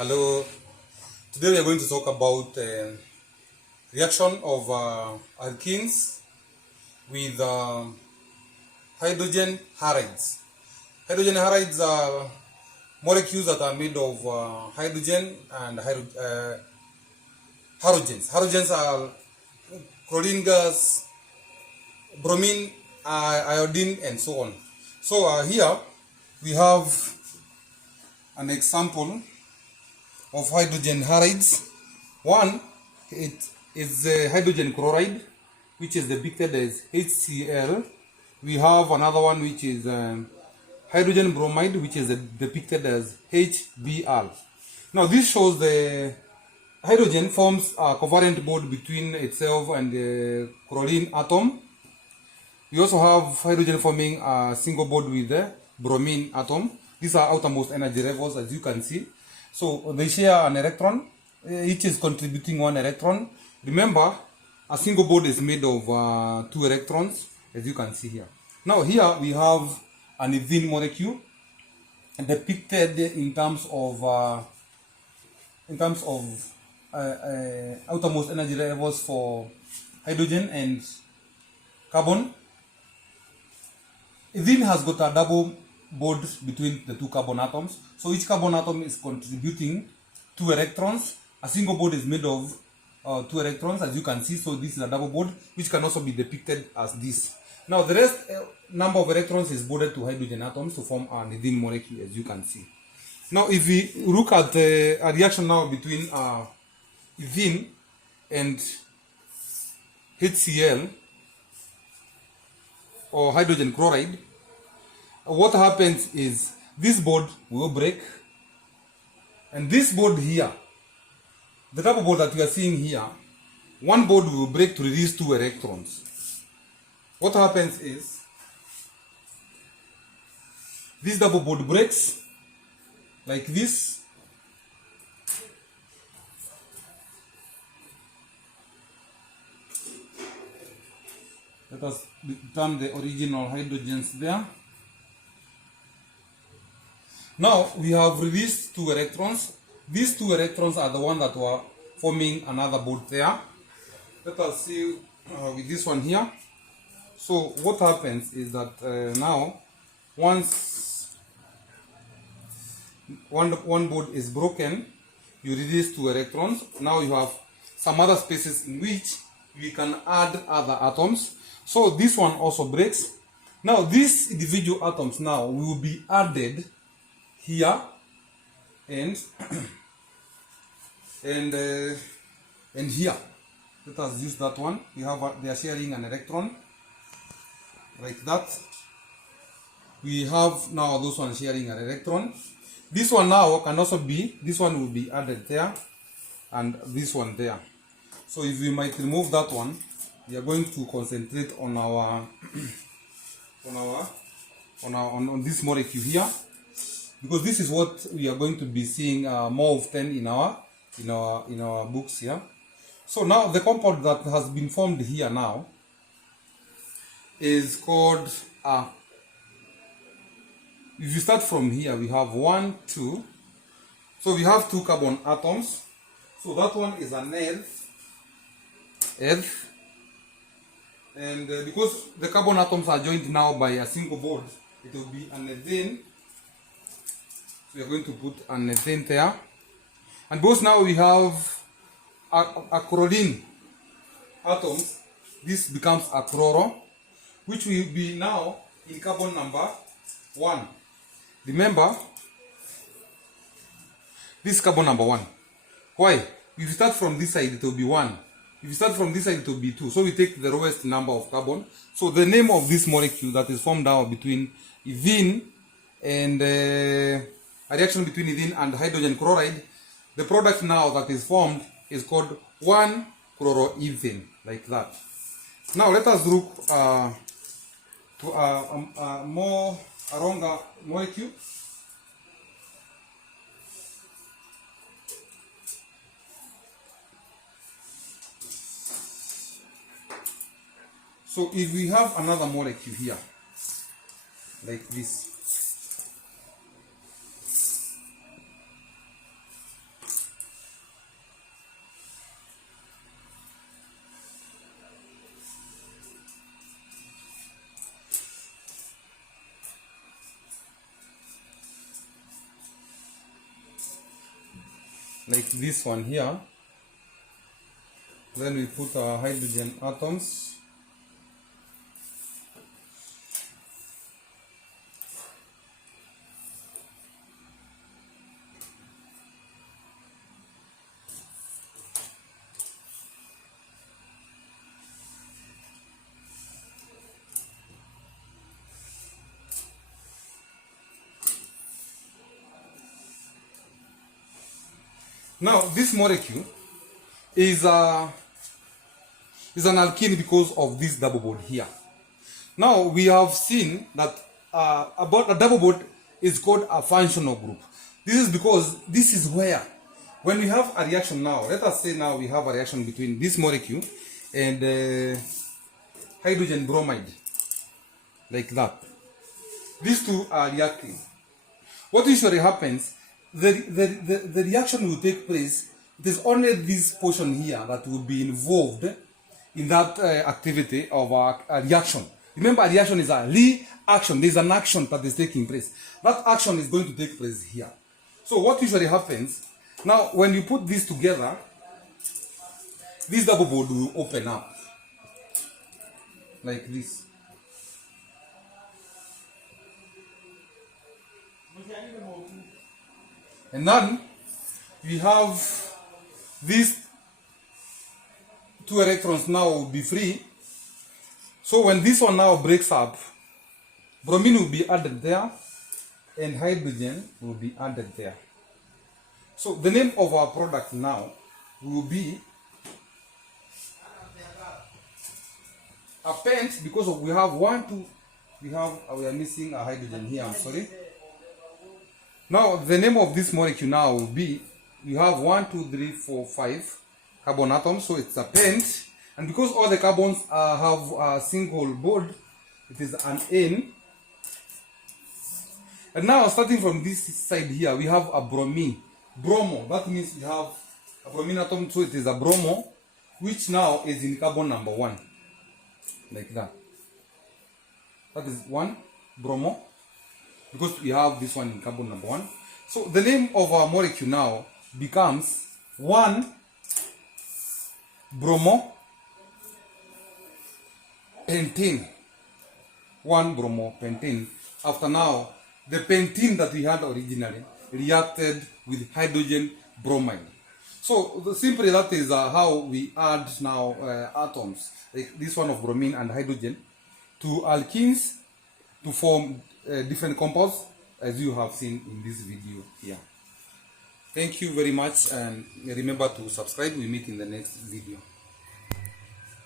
Hello, today we are going to talk about reaction of alkenes with hydrogen halides. Hydrogen halides are molecules that are made of hydrogen and halogens. Halogens are chlorine gas, bromine, iodine, and so on. So here we have an example of hydrogen halides. One, it is hydrogen chloride, which is depicted as HCl. We have another one which is hydrogen bromide, which is depicted as HBr. Now this shows the hydrogen forms a covalent bond between itself and the chlorine atom. We also have hydrogen forming a single bond with the bromine atom. These are outermost energy levels, as you can see. So they share an electron, each is contributing one electron. Remember, a single bond is made of 2 electrons, as you can see here. Now here we have an ethene molecule depicted in terms of outermost energy levels for hydrogen and carbon. Ethene has got a double bond between the 2 carbon atoms. So each carbon atom is contributing 2 electrons. A single bond is made of 2 electrons, as you can see. So this is a double bond, which can also be depicted as this. Now the rest number of electrons is bonded to hydrogen atoms to form an ethene molecule, as you can see. Now if we look at a reaction now between ethene and HCl, or hydrogen chloride, what happens is this bond will break, and this bond here, the double bond that we are seeing here, one bond will break to release 2 electrons. What happens is this double bond breaks like this, let us turn the original hydrogens there. Now we have released 2 electrons. These 2 electrons are the ones that were forming another bond there. Let us see with this one here. So what happens is that now once one bond is broken, you release 2 electrons. Now you have some other spaces in which we can add other atoms. So this one also breaks. Now these individual atoms now will be added here and and here. Let us use that one. We have they are sharing an electron like that. We have now those ones sharing an electron. This one now can also be, this one will be added there and this one there. So if we might remove that one, we are going to concentrate on our on this molecule here, because this is what we are going to be seeing more often in our books here. So now the compound that has been formed here now is called if you start from here, we have 1, 2. So we have 2 carbon atoms. So that one is an earth. And because the carbon atoms are joined now by a single bond, it will be an ethane. So we are going to put an ethane there. And because now we have a chlorine atoms, this becomes a chloro, which will be now in carbon number 1. Remember, this is carbon number 1. Why? If you start from this side, it will be 1. If you start from this side, it will be 2. So we take the lowest number of carbon. So the name of this molecule that is formed now between ethene and a reaction between ethene and hydrogen chloride, the product now that is formed is called 1-chloroethane, like that. Now let us look to a longer molecule. So if we have another molecule here, like this, like this one here. Then we put our hydrogen atoms. Now this molecule is an alkene because of this double bond here. Now we have seen that about a double bond is called a functional group. This is because this is where, when we have a reaction now, let us say now we have a reaction between this molecule and hydrogen bromide, like that. These two are reacting. What usually happens, the reaction will take place. It is only this portion here that will be involved in that activity of a reaction. Remember, a reaction is a reaction. There is an action that is taking place. That action is going to take place here. So what usually happens, now when you put this together, this double bond will open up like this. And then we have these two electrons now will be free. So when this one now breaks up, bromine will be added there and hydrogen will be added there. So the name of our product now will be a pent, because we have we are missing a hydrogen here, I'm sorry. Now the name of this molecule now will be, you have 1, 2, 3, 4, 5 carbon atoms, so it's a pent. And because all the carbons have a single bond, it is an N. And now starting from this side here, we have a bromine. Bromo, that means we have a bromine atom, so it is a bromo, which now is in carbon number 1. Like that. That is 1 bromo, because we have this one in carbon number 1. So the name of our molecule now becomes 1 bromo pentene. 1 bromo pentene. After now, the pentene that we had originally reacted with hydrogen bromide. So simply that is how we add now atoms, like this one of bromine and hydrogen, to alkenes to form different compounds, as you have seen in this video here. Thank you very much, and remember to subscribe. We meet in the next video.